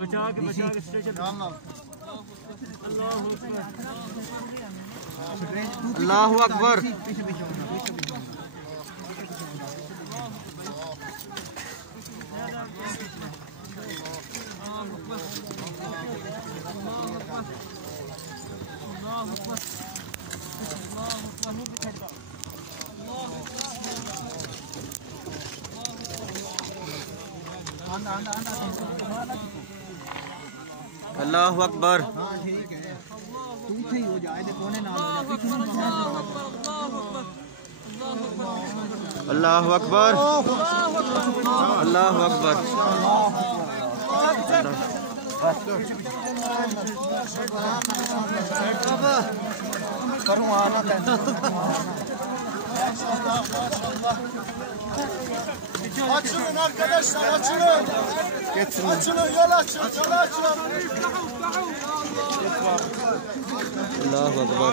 बचा के स्ट्रेचर। अल्लाहु अकबर। अल्लाहु अकबर। हाँ ठीक है, पीछे ही हो जाए, कोने ना हो जाए। अल्लाहु अकबर। अल्लाहु अकबर। करूँ आना Açılın arkadaşlar, açılın. Açılın, yol açın, yol açın. अल्लाहु अकबर।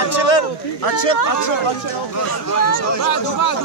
Açılın, açıl.